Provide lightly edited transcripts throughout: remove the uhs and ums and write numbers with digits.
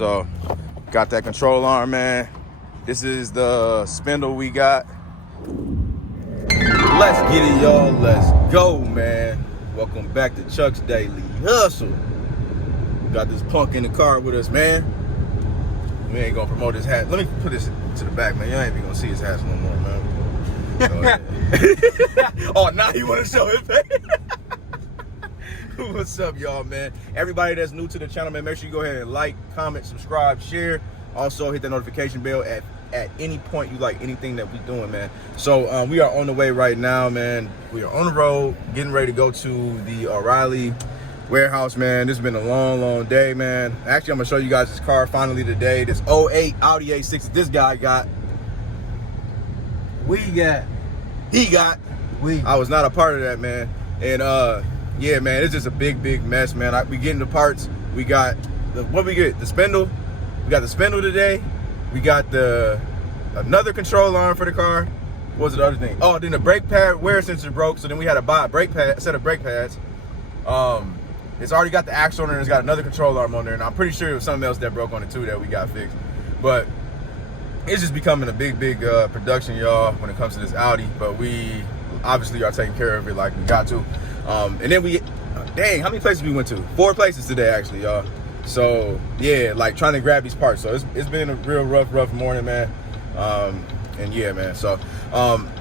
So got that control arm, man. This is the spindle we got. Let's get it, y'all. Let's go, man. Welcome back to Chuck's Daily Hustle. Got this punk in the car with us, man. We ain't gonna promote his hat. Let me put this to the back, man. Y'all ain't even gonna see his hats no more, man. Oh, now you wanna show it, man? What's up, y'all, man? Everybody that's new to the channel, man, make sure you go ahead and like, comment, subscribe, share. Also, hit the notification bell at any point you like anything that we doing, man. So we are on the way right now, man. We are on the road, getting ready to go to the O'Reilly warehouse, man. This has been a long day, man. Actually, I'm gonna show you guys this car finally today. This 08 Audi A6 this guy got. I was not a part of that, man. And yeah, man, it's just a big mess, man. We getting the parts. We got what we get? The spindle. We got the spindle today. We got another control arm for the car. What was the other thing? Oh, then the brake pad wear sensor broke, so then we had to buy a set of brake pads. It's already got the axle on it, and it's got another control arm on there, and I'm pretty sure it was something else that broke on it too that we got fixed. But it's just becoming a big production, y'all, when it comes to this Audi. But we obviously are taking care of it like we got to. And then dang, how many places we went to? 4 places today, actually, y'all. So yeah, like trying to grab these parts. So it's been a real rough morning, man. And yeah, man. So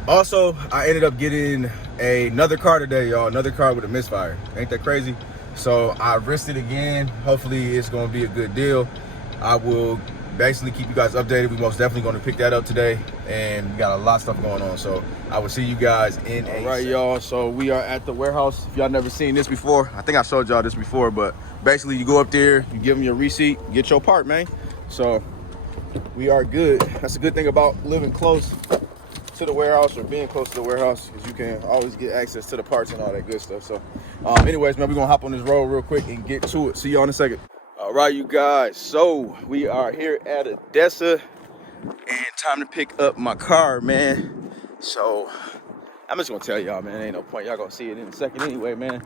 also I ended up getting another car today, y'all. Another car with a misfire. Ain't that crazy? So I risked it again. Hopefully it's gonna be a good deal. I will basically keep you guys updated. We most definitely gonna pick that up today, and we got a lot of stuff going on. So I will see you guys in a right, y'all. So we are at the warehouse. If y'all never seen this before, I think I showed y'all this before, but basically you go up there, you give them your receipt, get your part, man. So we are good. That's a good thing about living close to the warehouse or being close to the warehouse, because you can always get access to the parts and all that good stuff. So anyways, man, we're gonna hop on this road real quick and get to it. See y'all in a second. All right, you guys, so we are here at Adesa, and time to pick up my car, man. So I'm just gonna tell y'all, man, ain't no point. Y'all gonna see it in a second anyway, man.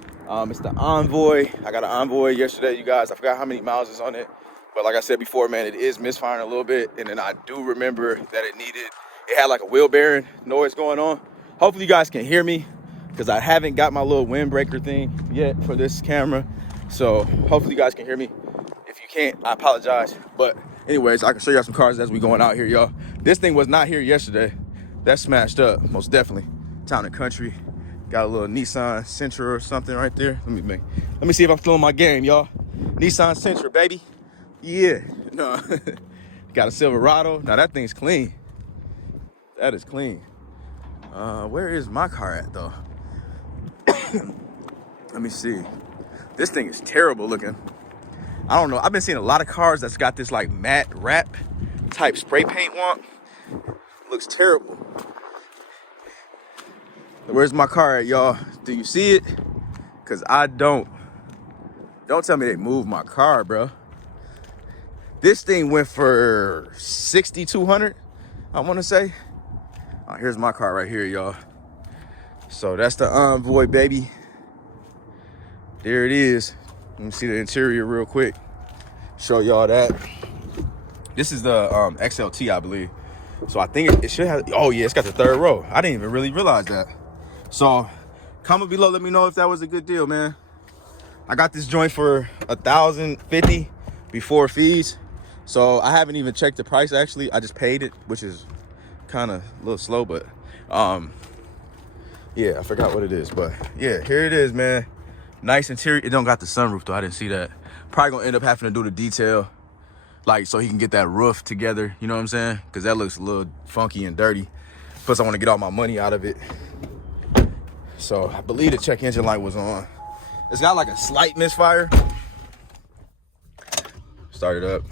It's the Envoy. I got an Envoy yesterday, you guys. I forgot how many miles is on it, but like I said before, man, it is misfiring a little bit. And then I do remember that it had like a wheel bearing noise going on. Hopefully you guys can hear me, because I haven't got my little windbreaker thing yet for this camera. So hopefully you guys can hear me. If you can't, I apologize. But anyways, I can show y'all some cars as we going out here, y'all. This thing was not here yesterday. That smashed up, most definitely. Town and Country. Got a little Nissan Sentra or something right there. Let me see if I'm still in my game, y'all. Nissan Sentra, baby. Yeah. No. Got a Silverado. Now that thing's clean. That is clean. Where is my car at, though? Let me see. This thing is terrible looking. I don't know. I've been seeing a lot of cars that's got this like matte wrap type spray paint wonk. Looks terrible. Where's my car at, y'all? Do you see it? Because I don't. Don't tell me they moved my car, bro. This thing went for $6,200, I want to say. Oh, here's my car right here, y'all. So that's the Envoy, baby. There it is. Let me see the interior real quick. Show y'all that. This is the XLT, I believe. So I think it should have, oh yeah, it's got the 3rd row. I didn't even really realize that. So comment below, let me know if that was a good deal, man. I got this joint for $1,050 before fees. So I haven't even checked the price, actually. I just paid it, which is kind of a little slow, but yeah, I forgot what it is. But yeah, here it is, man. Nice interior. It don't got the sunroof though. I didn't see that. Probably gonna end up having to do the detail, like so he can get that roof together. You know what I'm saying? Because that looks a little funky and dirty. Plus, I want to get all my money out of it. So I believe the check engine light was on. It's got like a slight misfire. Start it up.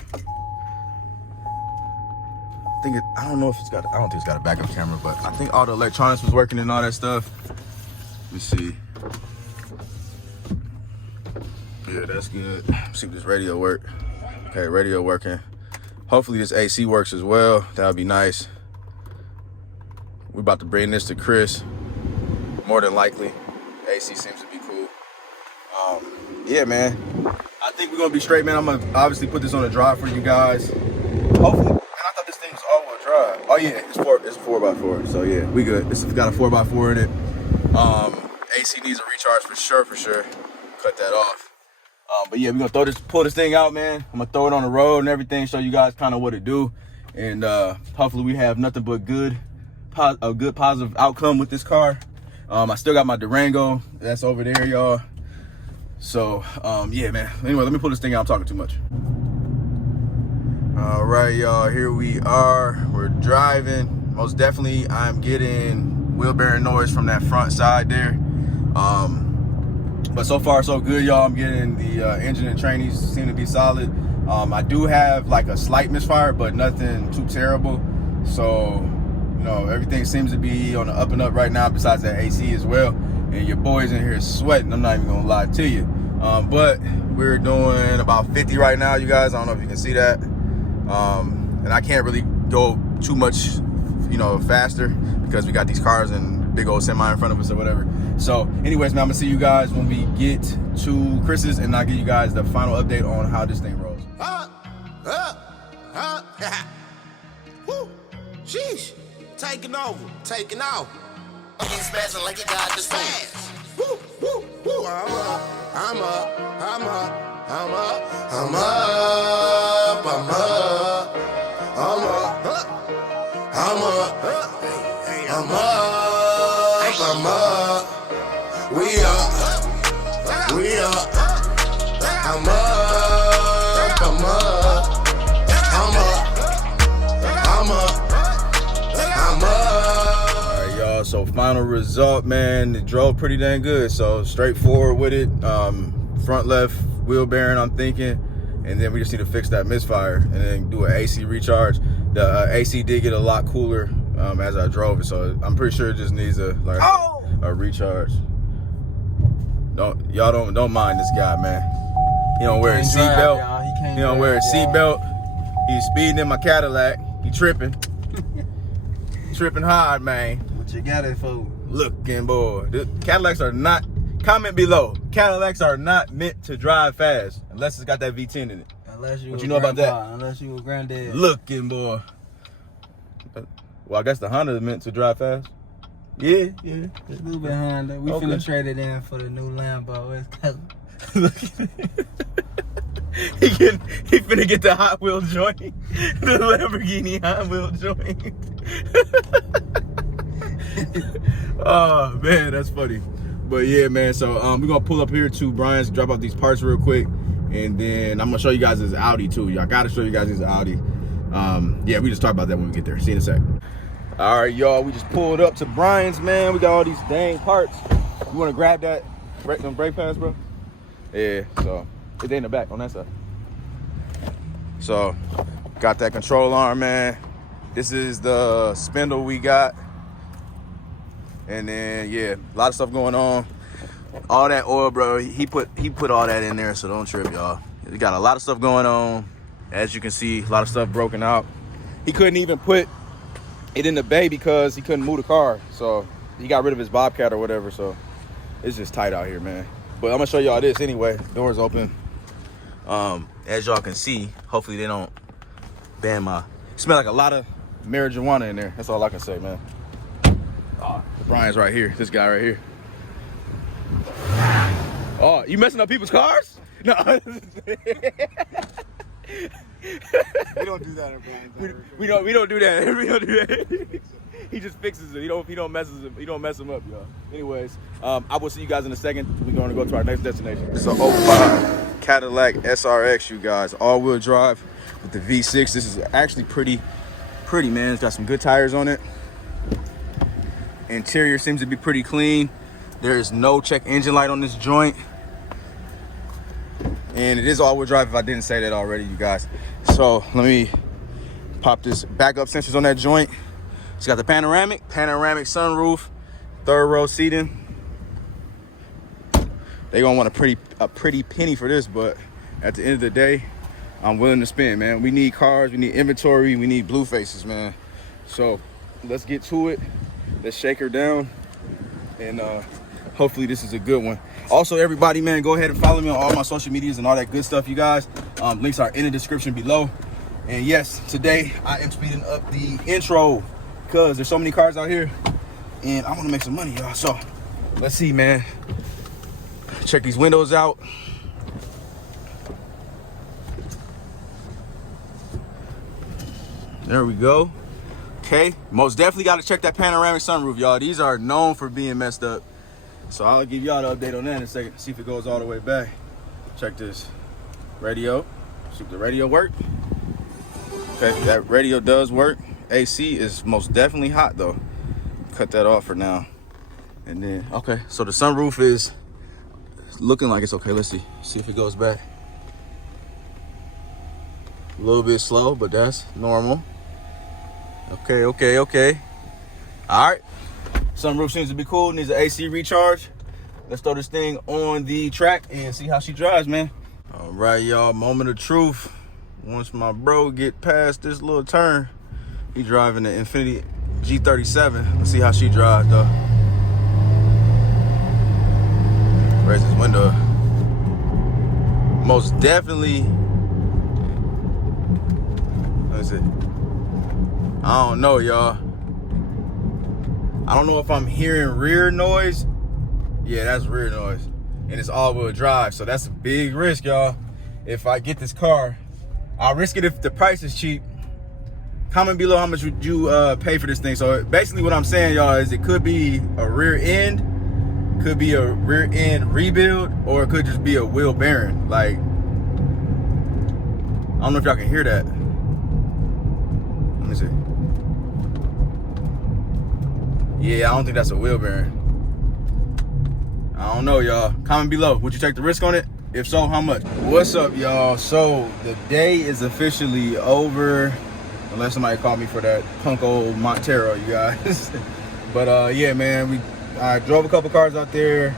I don't know if it's got. I don't think it's got a backup camera, but I think all the electronics was working and all that stuff. Let me see. Yeah, that's good. Let's see if this radio work. Okay, radio working. Hopefully this AC works as well. That would be nice. We're about to bring this to Chris. More than likely. AC seems to be cool. Yeah, man. I think we're gonna be straight, man. I'm gonna obviously put this on a drive for you guys. Hopefully, man, I thought this thing was all-wheel drive. Oh yeah, it's a 4x4, so yeah, we good. It's got a 4x4 in it. AC needs a recharge for sure. Cut that off. But yeah, we're gonna pull this thing out, man. I'm gonna throw it on the road and everything, show you guys kind of what it do, and hopefully we have nothing but a good positive outcome with this car. I still got my Durango that's over there, y'all. So yeah, man. Anyway, let me pull this thing out. I'm talking too much. All right, y'all, here we are. We're driving. Most definitely I'm getting wheel bearing noise from that front side there. But so far so good, y'all. I'm getting the engine and trannies seem to be solid. I do have like a slight misfire, but nothing too terrible. So, you know, everything seems to be on the up and up right now, besides that AC as well. And your boy's in here sweating, I'm not even gonna lie to you. But we're doing about 50 right now, you guys. I don't know if you can see that. And I can't really go too much, you know, faster because we got these cars and big old semi in front of us or whatever. So anyways, man, I'm gonna see you guys when we get to Chris's, and I'll give you guys the final update on how this thing rolls. Woo! Sheesh! Taking over, taking off. Get spazzing like you got the spaz. Woo! Woo! Woo! I'm up. We up. I'm up. Alright, y'all, so final result, man. It drove pretty dang good. So straightforward with it. Front left wheel bearing, I'm thinking. And then we just need to fix that misfire and then do an AC recharge. The AC did get a lot cooler as I drove it, so I'm pretty sure it just needs a recharge. Y'all don't mind this guy, man. He don't wear a seatbelt. He don't wear a seatbelt. He's speeding in my Cadillac. He tripping. Tripping hard, man. What you got it for? Looking, boy. The Cadillacs are not. Comment below. Cadillacs are not meant to drive fast unless it's got that V10 in it. Unless you. What you know about that? Unless you a granddad. Looking, boy. Well, I guess the Honda is meant to drive fast. Yeah. Just a little bit Honda. We finna trade it in for the new Lambo. He finna get the Hot Wheel joint. The Lamborghini Hot Wheel joint. Oh man, that's funny. But yeah, man, so we're gonna pull up here to Brian's, drop off these parts real quick, and then I'm gonna show you guys his Audi too. Y'all gotta show you guys his Audi. Yeah, we just talk about that when we get there. See you in a sec. All right, y'all, we just pulled up to Brian's, man. We got all these dang parts. You wanna grab that brake pads, bro? Yeah, so it's in the back on that side. So got that control arm, man. This is the spindle we got. And then yeah, a lot of stuff going on. All that oil, bro, he put all that in there, so don't trip, y'all. We got a lot of stuff going on. As you can see, a lot of stuff broken out. He couldn't even put it in the bay because he couldn't move the car. So he got rid of his Bobcat or whatever, so it's just tight out here, man. But I'm gonna show y'all this anyway. Doors open. As y'all can see, hopefully they don't ban my, smell like a lot of marijuana in there. That's all I can say, man. Oh, Brian's right here. This guy right here. Oh, you messing up people's cars? No. We don't do that in Brian's. We don't do that. We don't do that. He just fixes it. He don't mess him up, y'all. Anyways, I will see you guys in a second. We're going to go to our next destination. It's a 05 Cadillac SRX, you guys. All-wheel drive with the V6. This is actually pretty, man. It's got some good tires on it. Interior seems to be pretty clean. There is no check engine light on this joint. And it is all-wheel drive if I didn't say that already, you guys. So let me pop this backup sensors on that joint. It's got the panoramic sunroof, third row seating. They're gonna want a pretty penny for this, but at the end of the day, I'm willing to spend, man. We need cars, we need inventory, we need blue faces, man. So let's get to it. Let's shake her down and hopefully this is a good one. Also, everybody, man, go ahead and follow me on all my social medias and all that good stuff, you guys. Links are in the description below. And yes, today I am speeding up the intro because there's so many cars out here and I want to make some money, y'all. So let's see, man. Check these windows out. There we go. Okay, most definitely got to check that panoramic sunroof, y'all. These are known for being messed up. So I'll give y'all the update on that in a second. See if it goes all the way back. Check this radio. See if the radio work. Okay, that radio does work. AC is most definitely hot though. Cut that off for now. And then, okay, so the sunroof is looking like it's okay. Let's see if it goes back. A little bit slow, but that's normal. Okay. All right. Sunroof seems to be cool. Needs an AC recharge. Let's throw this thing on the track and see how she drives, man. All right, y'all. Moment of truth. Once my bro get past this little turn, he driving the Infiniti G37. Let's see how she drives, though. Raise his window. Most definitely. Let me see. I don't know, y'all. I don't know if I'm hearing rear noise. Yeah, that's rear noise. And it's all-wheel drive, so that's a big risk, y'all. If I get this car, I'll risk it if the price is cheap. Comment below how much would you pay for this thing. So basically what I'm saying, y'all, is it could be a rear end, could be a rear end rebuild, or it could just be a wheel bearing. Like, I don't know if y'all can hear that. Let me see. Yeah, I don't think that's a wheel bearing. I don't know, y'all. Comment below. Would you take the risk on it? If so, how much? What's up, y'all? So the day is officially over, unless somebody called me for that punk old Montero, you guys. But yeah, man, I drove a couple cars out there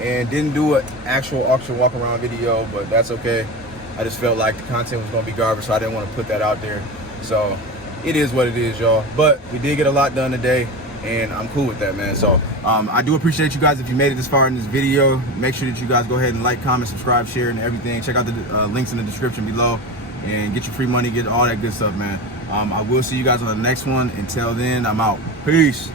and didn't do an actual auction walk around video, but that's okay. I just felt like the content was gonna be garbage, so I didn't want to put that out there. So it is what it is, y'all. But we did get a lot done today, and I'm cool with that, man. So I do appreciate you guys if you made it this far in this video. Make sure that you guys go ahead and like, comment, subscribe, share, and everything. Check out the links in the description below and get your free money, get all that good stuff, man. I will see you guys on the next one. Until then, I'm out. Peace.